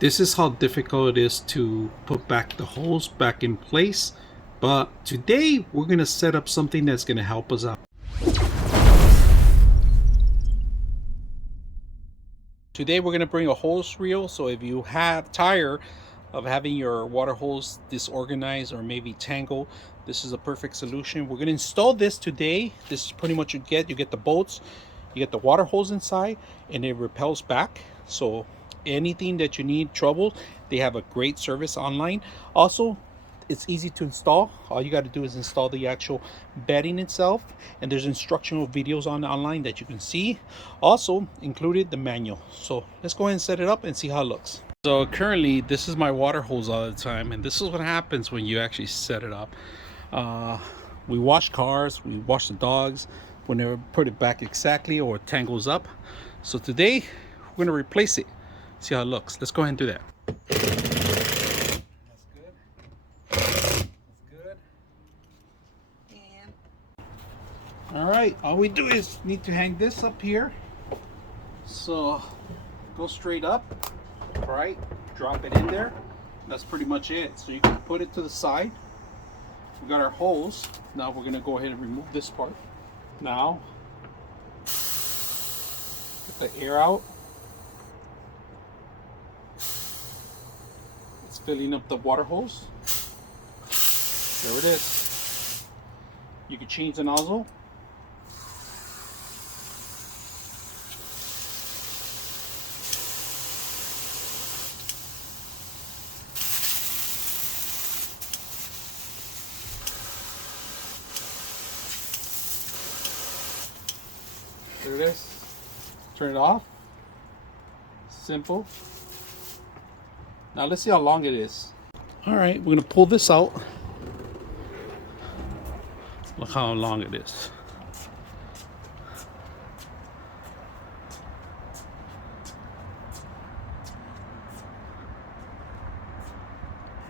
This is how difficult it is to put back the holes back in place, but today we're going to set up something that's going to help us out. Today we're going to bring a hose reel, so if you have tired of having your water hose disorganized or maybe tangled, this is a perfect solution. We're going to install this today. This is pretty much you get the bolts, you get the water hose inside, and it repels back. So anything that you need trouble, they have a great service online. Also, it's easy to install. All you got to do is install the actual bedding itself, and there's instructional videos online that you can see. Also included the manual. So let's go ahead and set it up and see how it looks. So currently this is my water hose all the time, and this is what happens when you actually set it up. We wash cars, we wash the dogs, we never put it back exactly or it tangles up. So today we're going to replace it. See how it looks. Let's go ahead and do that. That's good. That's good. And all right, all we do is need to hang this up here. So go straight up, right? Drop it in there. That's pretty much it. So you can put it to the side. We got our hose. Now we're gonna go ahead and remove this part. Now, get the air out. It's filling up the water hose. There it is. You can change the nozzle. There it is. Turn it off. Simple. Now let's see how long it is. All right, we're gonna pull this out. Look how long it is.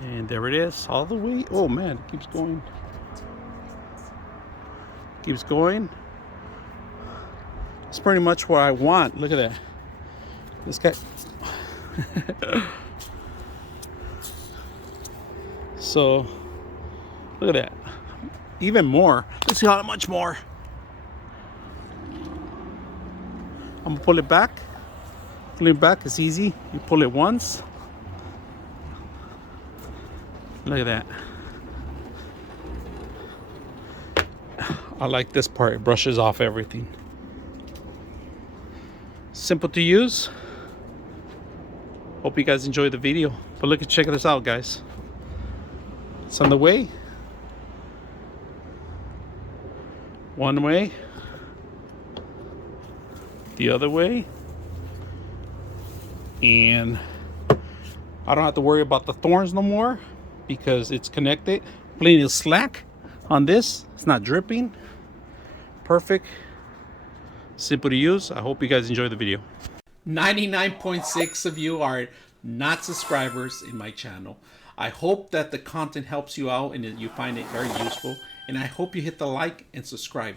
And there it is, all the way. Oh man, it keeps going. Keeps going. It's pretty much what I want. Look at that. This guy. So, look at that. Even more. Let's see how much more. I'm gonna pull it back. Pulling it back is easy. You pull it once. Look at that. I like this part. It brushes off everything. Simple to use. Hope you guys enjoyed the video. But look, check this out, guys. It's on the way. One way. The other way. And I don't have to worry about the thorns no more because it's connected. Plenty of slack on this. It's not dripping. Perfect. Simple to use. I hope you guys enjoy the video. 99.6 of you are not subscribers in my channel. I hope that the content helps you out and that you find it very useful. And I hope you hit the like and subscribe.